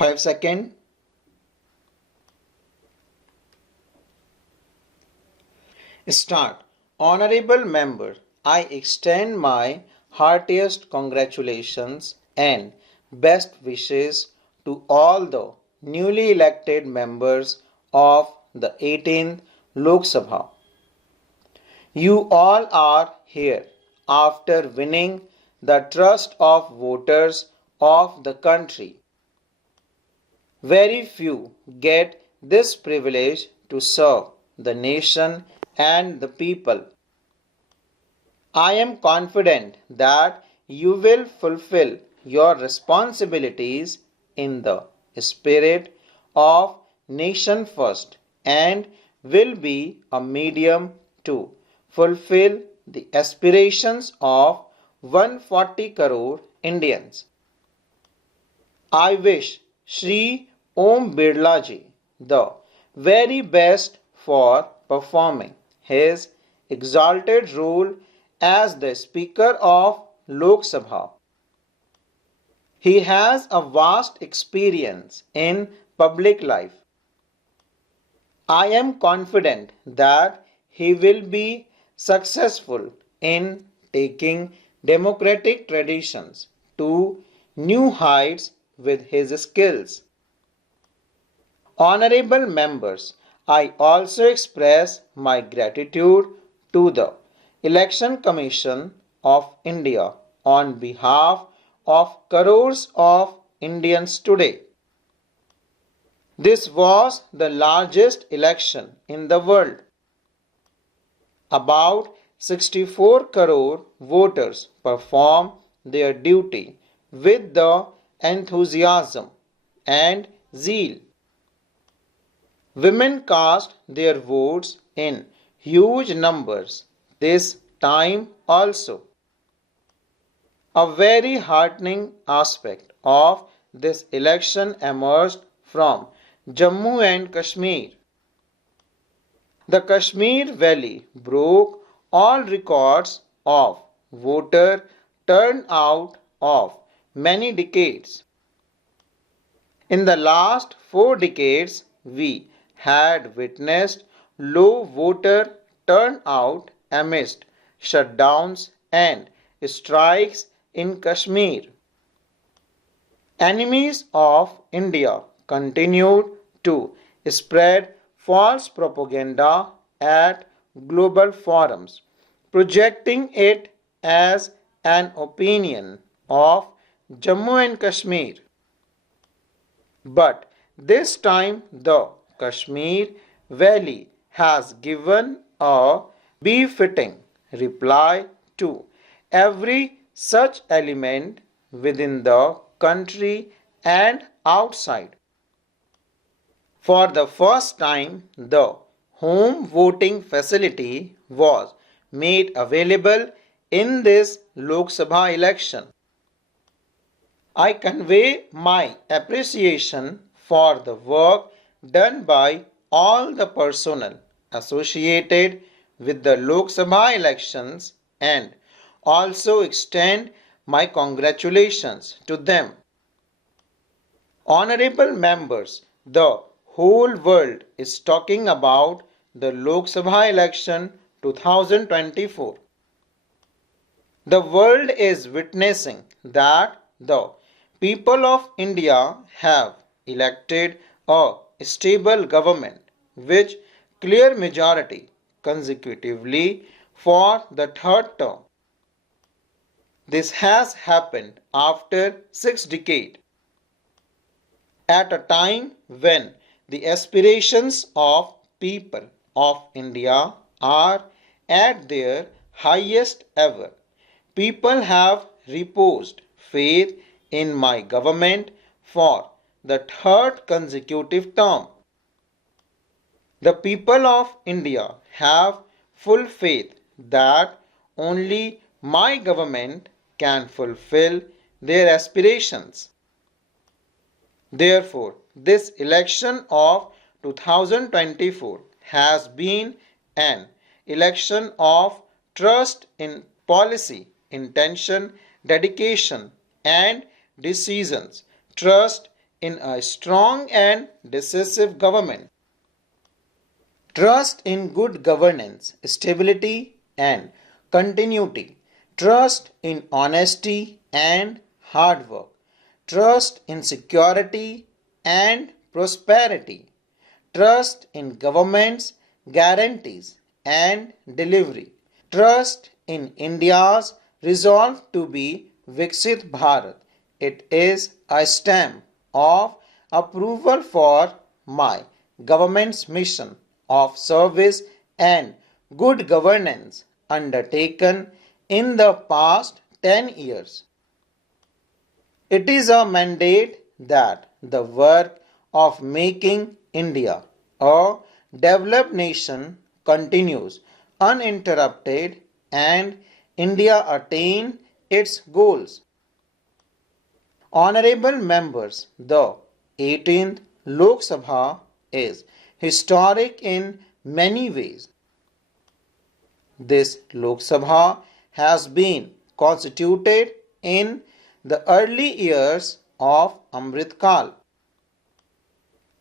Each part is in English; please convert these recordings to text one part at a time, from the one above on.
5 seconds. Start. Honorable member, I extend my heartiest congratulations and best wishes to all the newly elected members of the 18th Lok Sabha. You all are here after winning the trust of voters of the country. Very few get this privilege to serve the nation and the people. I am confident that you will fulfill your responsibilities in the spirit of nation first and will be a medium to fulfill the aspirations of 140 crore Indians. I wish Shri Om Birla ji the very best for performing his exalted role as the Speaker of Lok Sabha. He has a vast experience in public life. I am confident that he will be successful in taking democratic traditions to new heights with his skills. Honorable members, I also express my gratitude to the Election Commission of India on behalf of crores of Indians today. This was the largest election in the world. About 64 crore voters perform their duty with the enthusiasm and zeal. Women cast their votes in huge numbers this time also. A very heartening aspect of this election emerged from Jammu and Kashmir. The Kashmir Valley broke all records of voter turnout of many decades. In the last 4 decades, we had witnessed low voter turnout amidst shutdowns and strikes in Kashmir. Enemies of India continued to spread false propaganda at global forums, projecting it as an opinion of Jammu and Kashmir. But this time the Kashmir Valley has given a befitting reply to every such element within the country and outside. For the first time, the home voting facility was made available in this Lok Sabha election. I convey my appreciation for the work done by all the personnel associated with the Lok Sabha elections and also extend my congratulations to them. Honorable members, the whole world is talking about the Lok Sabha election 2024. The world is witnessing that the people of India have elected a stable government with clear majority consecutively for the third term. This has happened after 6 decades, at a time when the aspirations of people of India are at their highest ever. People have reposed faith in my government for the third consecutive term. The people of India have full faith that only my government can fulfill their aspirations. Therefore, this election of 2024 has been an election of trust in policy, intention, dedication, and decisions, trust in a strong and decisive government. Trust in good governance, stability and continuity. Trust in honesty and hard work. Trust in security and prosperity. Trust in government's guarantees and delivery. Trust in India's resolve to be Viksit Bharat. It is a stamp of approval for my government's mission of service and good governance undertaken in the past 10 years. It is a mandate that the work of making India a developed nation continues uninterrupted and India attain its goals. Honorable members, the 18th Lok Sabha is historic in many ways. This Lok Sabha has been constituted in the early years of Amrit Kal.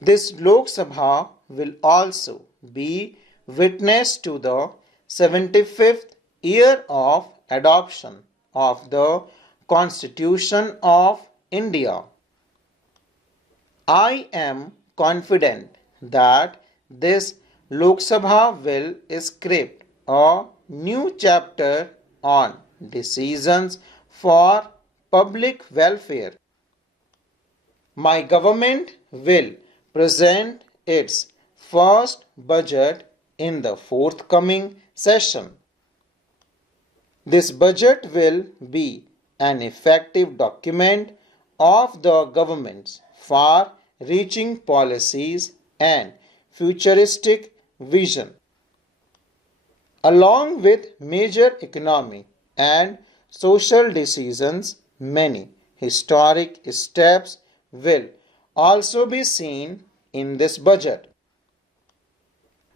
This Lok Sabha will also be witness to the 75th year of adoption of the Constitution of India. I am confident that this Lok Sabha will script a new chapter on decisions for public welfare. My government will present its first budget in the forthcoming session. This budget will be an effective document of the government's far-reaching policies and futuristic vision. Along with major economic and social decisions, many historic steps will also be seen in this budget.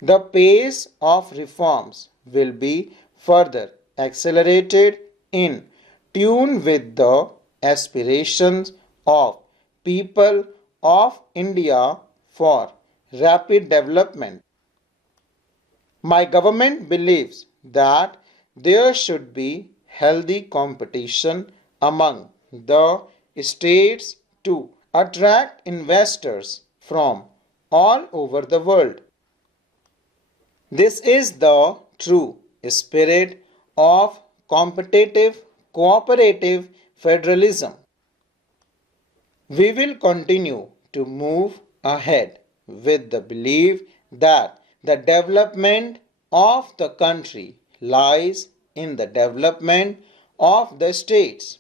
The pace of reforms will be further accelerated in tune with the aspirations of people of India for rapid development. My government believes that there should be healthy competition among the states to attract investors from all over the world. This is the true spirit of competitive cooperative federalism. We will continue to move ahead with the belief that the development of the country lies in the development of the states.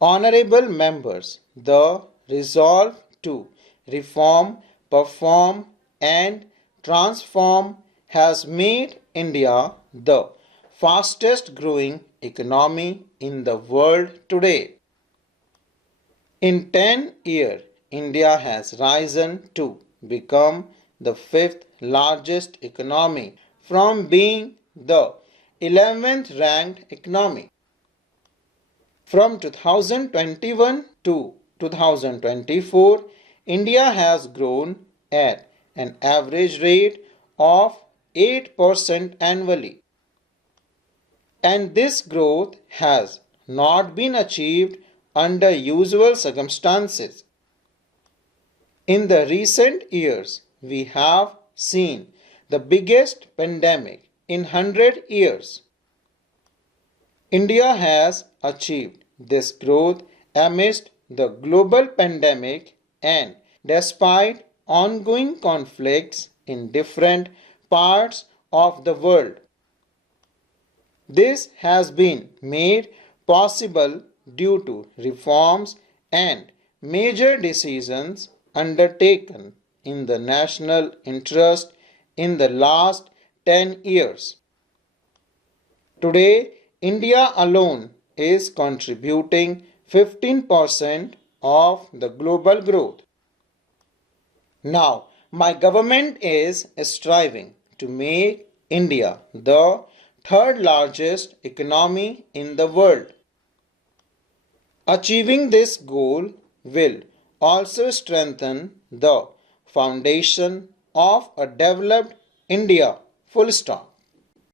Honorable members, the resolve to reform, perform and transform has made India the fastest growing economy in the world today. In 10 years, India has risen to become the 5th largest economy from being the 11th ranked economy. From 2021 to 2024, India has grown at an average rate of 8% annually. And this growth has not been achieved under usual circumstances. In the recent years, we have seen the biggest pandemic in 100 years. India has achieved this growth amidst the global pandemic and despite ongoing conflicts in different parts of the world. This has been made possible due to reforms and major decisions undertaken in the national interest in the last 10 years. Today, India alone is contributing 15% of the global growth. Now, my government is striving to make India the third largest economy in the world. Achieving this goal will also strengthen the foundation of a developed India. Full stop.